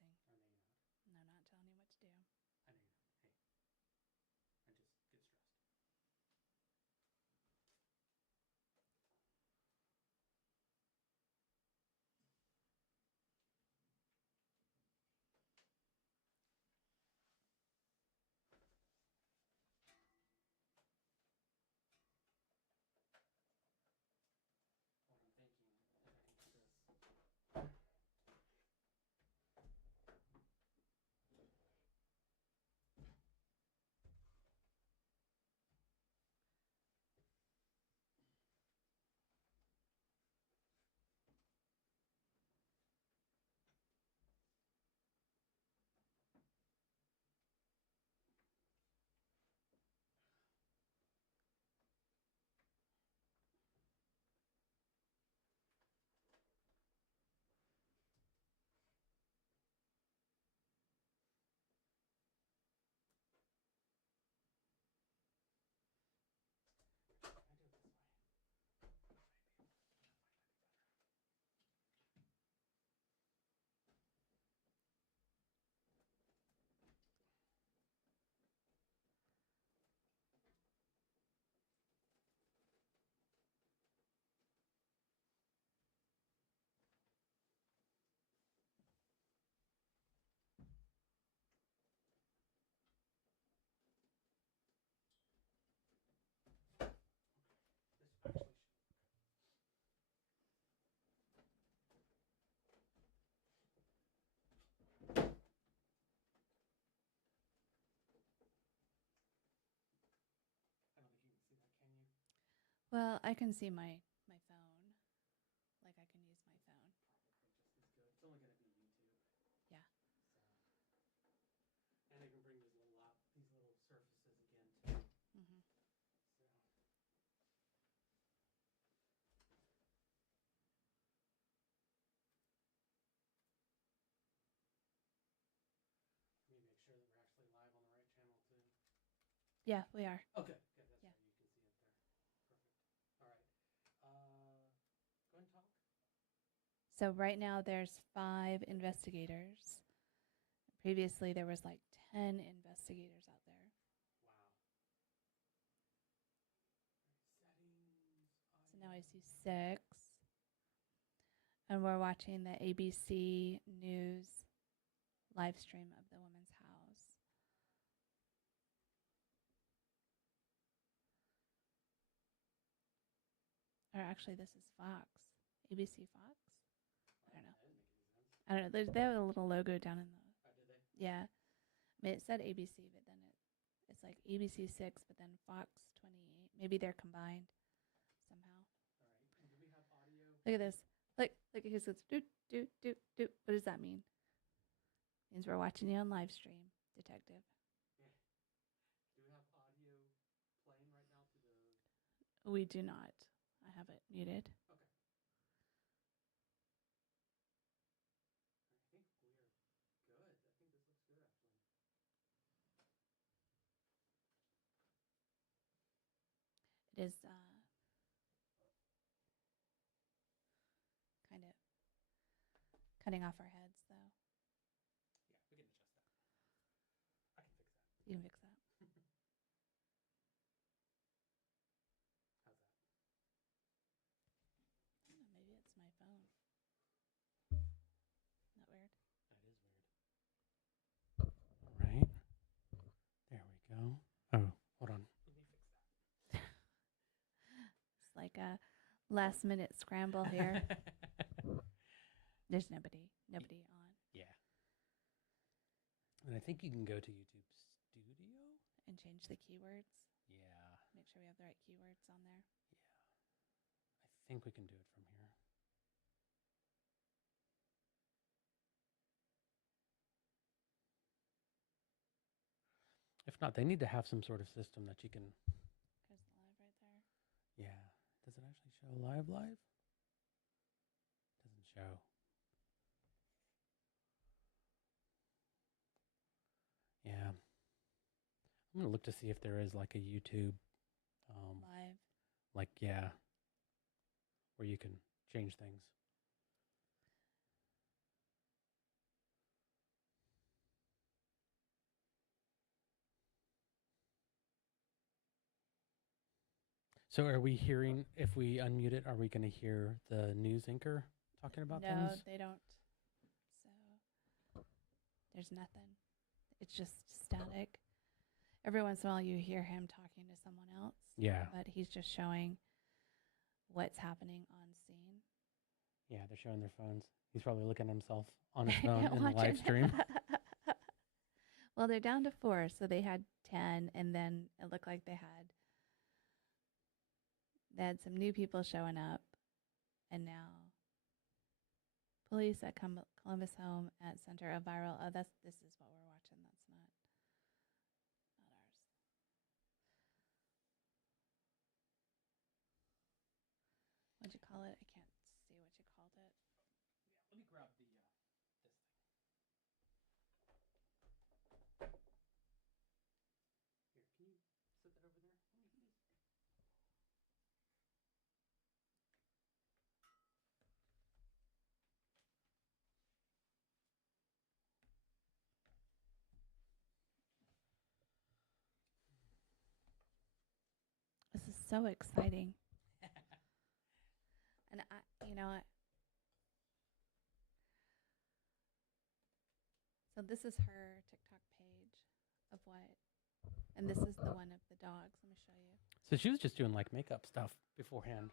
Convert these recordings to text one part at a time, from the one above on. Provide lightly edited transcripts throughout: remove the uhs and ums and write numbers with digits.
advertising. Or no, you're not. No, not telling you what to do. I know you're not. Hey, I just get stressed. What I'm thinking today is this. Can I do it this way? Maybe. That might be better. This actually should. I don't think you can see that, can you? Well, I can see my phone. Like I can use my phone. Probably just as good. It's only going to be YouTube. Yeah. So, and I can bring these little surfaces again too. Mm-hmm. So. Let me make sure that we're actually live on the right channel too. Yeah, we are. Okay, good. That's Yeah. right. You can see it there. Perfect. All right. Go ahead and talk. So right now there's 5 investigators. Previously there was like 10 investigators out there. Wow. Settings. So now I see 6. And we're watching the ABC News live stream of the woman's house. Or actually, this is Fox. ABC Fox? I don't know. That didn't make any sense. I don't know. They have a little logo down in the. Oh, did they? Yeah. I mean, it said ABC, but then it's like ABC 6, but then Fox 28. Maybe they're combined somehow. All right. And do we have audio? Look at this. Look, it says doot, doot, doot, doot. What does that mean? It means we're watching you on live stream, detective. Yeah. Do we have audio playing right now to the... We do not. I have it muted. Okay. I think we're good. I think this looks good, actually. It is kind of cutting off our heads, though. Yeah, we can adjust that. I can fix that. You can fix that. How's that? I don't know, maybe it's my phone. Isn't that weird? That is weird. All right. There we go. Oh, hold on. Let me fix that. It's like a last minute scramble here. There's nobody on. Yeah. And I think you can go to YouTube Studio and change the keywords. Yeah. Make sure we have the right keywords on there. Yeah. I think we can do it from here. If not, they need to have some sort of system that you can... There's live right there. Yeah. Does it actually show live? Doesn't show. Yeah. I'm going to look to see if there is like a YouTube... live. Like, yeah. Where you can change things. So are we hearing, if we unmute it, are we going to hear the news anchor talking about No, things? they don't. So there's nothing. It's just static. Every once in a while you hear him talking to someone else. Yeah. But he's just showing what's happening on scene. Yeah, they're showing their phones. He's probably looking at himself on his phone in the Watching. live stream. Well, they're down to 4, so they had 10, and then it looked like they had some new people showing up, and now police at Columbus Home at Center of Viral. Oh, this is what we're watching. That's not ours. What'd you call it? I can't see what you called it. Let me grab this thing. Here, can you set that over there? This is so exciting. And so this is her TikTok page of what, and this is the one of the dogs. Let me show you. So she was just doing like makeup stuff beforehand.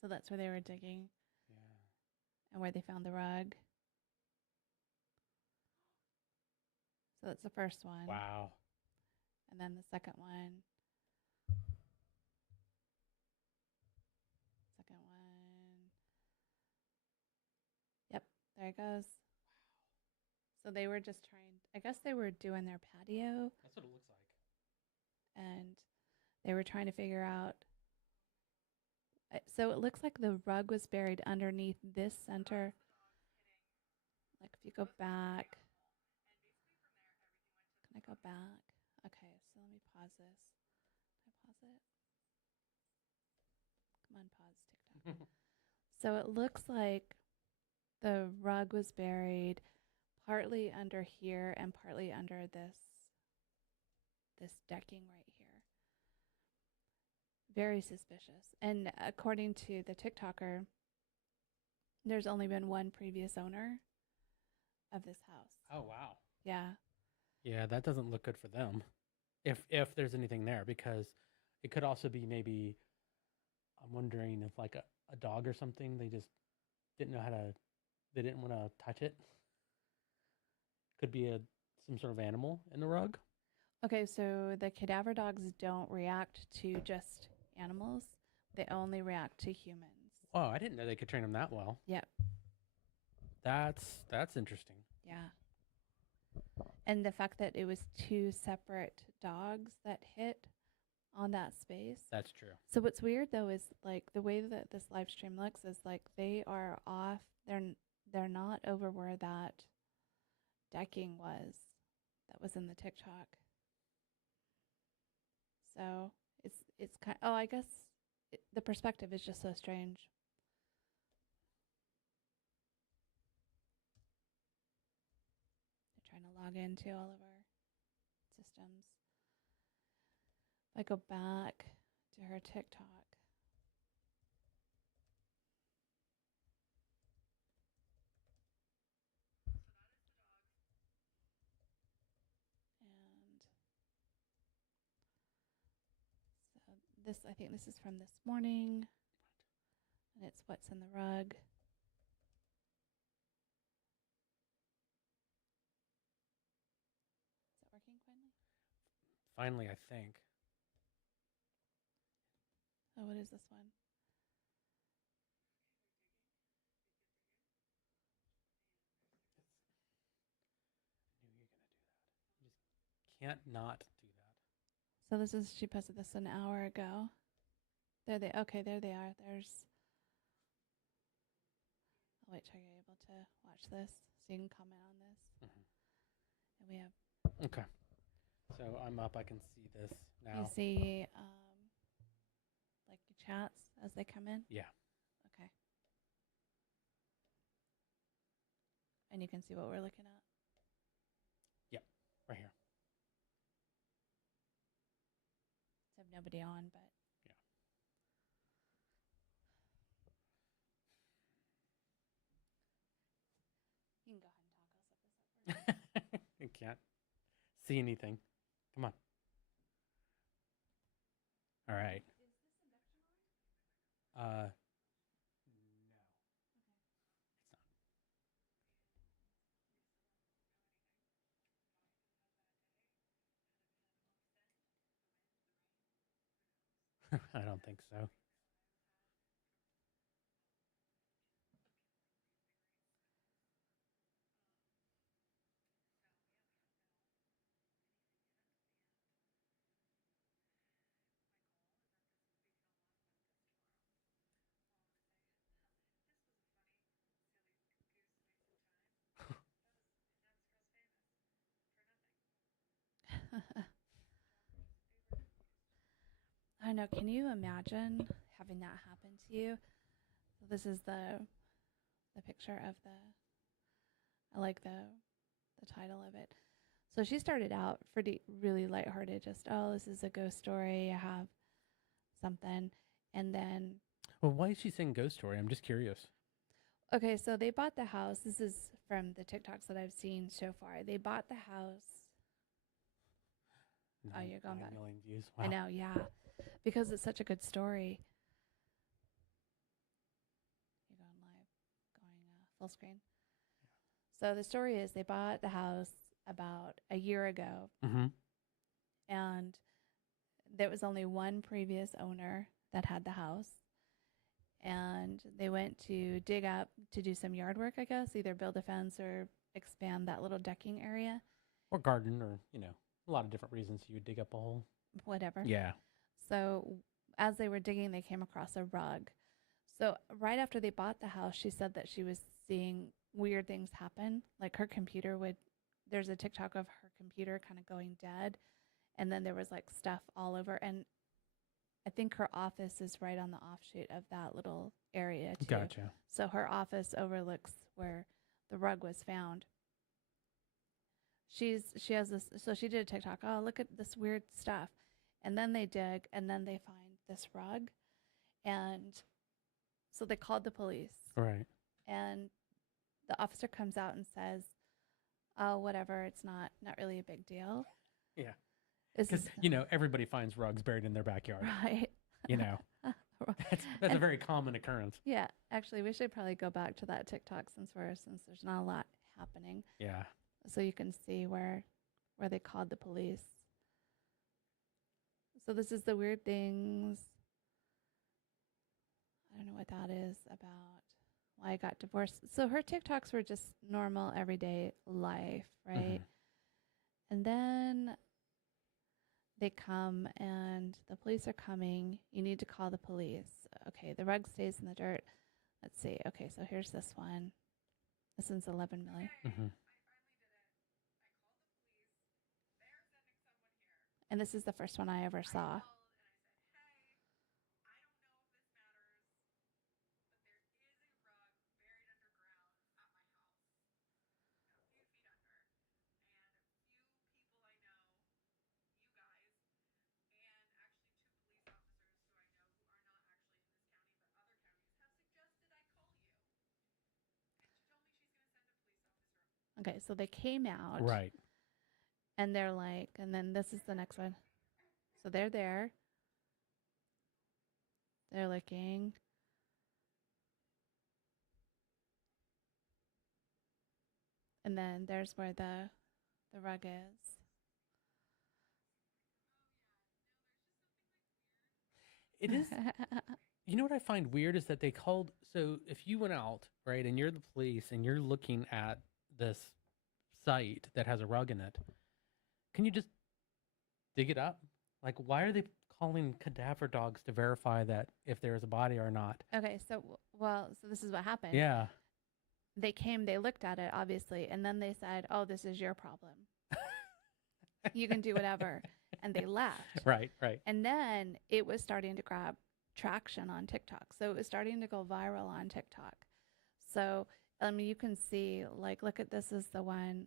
So that's where they were digging Yeah. and where they found the rug. So that's the first one. Wow. And then the second one. Second one. Yep, there it goes. Wow. So they were just trying, I guess they were doing their patio. That's what it looks like. And they were trying to figure out. So it looks like the rug was buried underneath this center. Like if you go back. Can I go back? Okay, so let me pause this. Can I pause it? Come on, pause TikTok. So it looks like the rug was buried partly under here and partly under this decking right here. Very suspicious. And according to the TikToker, there's only been one previous owner of this house. Oh wow. Yeah. Yeah, that doesn't look good for them. If there's anything there, because it could also be maybe, I'm wondering if like a dog or something, they just didn't know they didn't want to touch it. Could be some sort of animal in the rug. Okay, so the cadaver dogs don't react to just animals. They only react to humans. Oh, I didn't know they could train them that well. Yep. That's interesting. Yeah. And the fact that it was 2 separate dogs that hit on that space. That's true. So what's weird though is like the way that this live stream looks is like they are off. They're not over where that decking was that was in the TikTok. So it's kind. Oh, I guess the perspective is just so strange. They're trying to log into all of our systems. If I go back to her TikTok. And so I think this is from this morning. And it's what's in the rug. Is it working finally? Finally, I think. Oh, what is this one? I knew you were gonna do that. You just can't not do that. So this is, she posted this an hour ago. There they, okay, there they are. There's, I'll wait till you're able to watch this so you can comment on this. And we have, Okay. So I'm up. I can see this now. you see, like chats as they come in? Yeah. Okay. And you can see what we're looking at. Right here. So I have nobody on, but you can go ahead and talk. I'll set this up for you. I can't see anything. Come on. All right. Is this induction on? No. It's not. I don't think so. I don't know. Can you imagine having that happen to you? This is the picture of the. I like the title of it. So she started out pretty really lighthearted, just this is a ghost story. I have something, and then Well, why is she saying ghost story? I'm just curious. okay, so they bought the house. This is from the TikToks that I've seen so far. They bought the house. Oh, you're going 9 back. million views. Wow. I know, yeah, because it's such a good story. You're going live, going full screen. So the story is they bought the house about a year ago, Mm-hmm. and there was only one previous owner that had the house. And they went to dig up to do some yard work, I guess, either build a fence or expand that little decking area, Or garden, or a lot of different reasons you would dig up a hole. whatever. Yeah. So as they were digging, they came across a rug. So right after they bought the house, she said that she was seeing weird things happen. Like her computer there's a TikTok of her computer kind of going dead. And then there was like stuff all over. And I think her office is right on the offshoot of that little area too. Gotcha. So her office overlooks where the rug was found. She has this, so she did a TikTok. Oh, look at this weird stuff. And then they dig, and then they find this rug. And so they called the police. Right. And the officer comes out and says, oh, whatever, it's not really a big deal. Yeah. This Because is everybody finds rugs buried in their backyard. right. That's a very common occurrence. Yeah, actually, we should probably go back to that TikTok since there's not a lot happening, Yeah. so you can see where they called the police. So this is the weird things. I don't know what that is about. Why I got divorced. So her TikToks were just normal, everyday life, right? Mhm. And then they come and the police are coming. You need to call the police. Okay, the rug stays in the dirt. Let's see. Okay, so here's this one. This one's 11 million. Mhm. And this is the first one I ever saw. Okay, so they came out. Right. And they're like, and then this is the next one. So they're there. They're looking. And then there's where the rug is. It is. You know what I find weird is that they called. So if you went out, right, and you're the police and you're looking at this site that has a rug in it, can you just dig it up? Like, why are they calling cadaver dogs to verify that if there is a body or not? Okay, so so this is what happened. Yeah. They came, they looked at it, obviously, and then they said, "Oh, this is your problem. You can do whatever," and they left. Right. Right. And then it was starting to grab traction on TikTok, so it was starting to go viral on TikTok. So you can see, like, look at this is the one.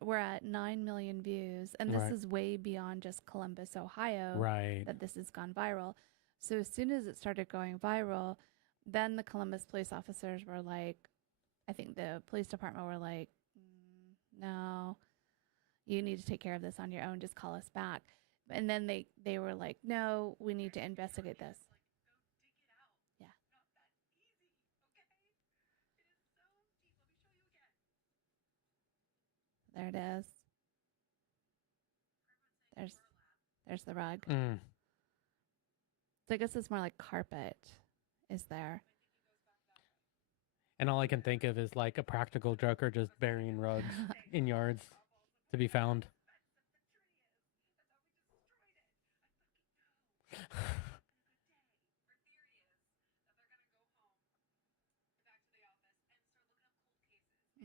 We're at 9 million views, and this Right. is way beyond just Columbus, Ohio, Right. that this has gone viral. So as soon as it started going viral, then the Columbus police officers were like, I think the police department were like, no, you need to take care of this on your own. Just call us back. And then they were like, no, we need to investigate this. Yeah. There it is. There's the rug. Mm. So I guess it's more like carpet is there. And all I can think of is like a practical joker just burying rugs in yards to be found.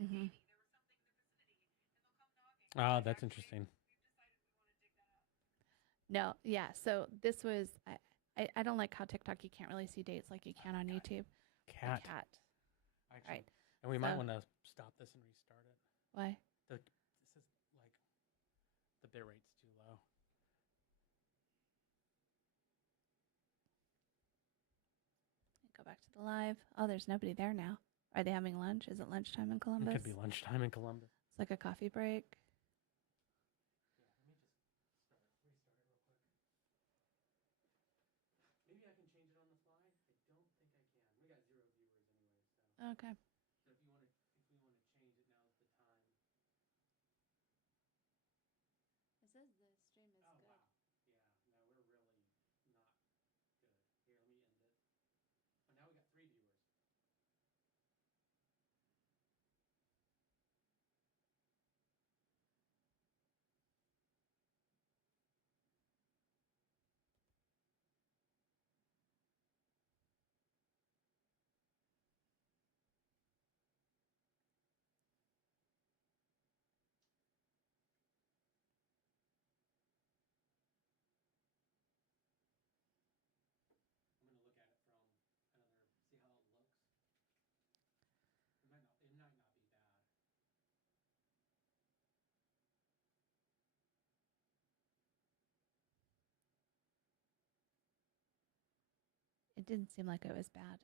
Mm-hmm. Oh, that's interesting. No, yeah. So this was I don't like how TikTok you can't really see dates like you can on YouTube. Cat. Cat. Actually. Right. And we might So- want to stop this and restart it. Why? This is like the bit rate's too low. Go back to the live. Oh, there's nobody there now. Are they having lunch? Is it lunchtime in Columbus? It could be lunchtime in Columbus. It's like a coffee break. Maybe I can change it on the fly. I don't think I can. We got 0 viewers anyway, so. Okay. So if we want to change it, now's the time. It says the stream is Oh wow. Yeah. No, we're really not good. Here, let me end it. Oh, now we got 3 viewers. I'm gonna look at it from another. See how it looks. It might not. It might not be bad. It didn't seem like it was bad.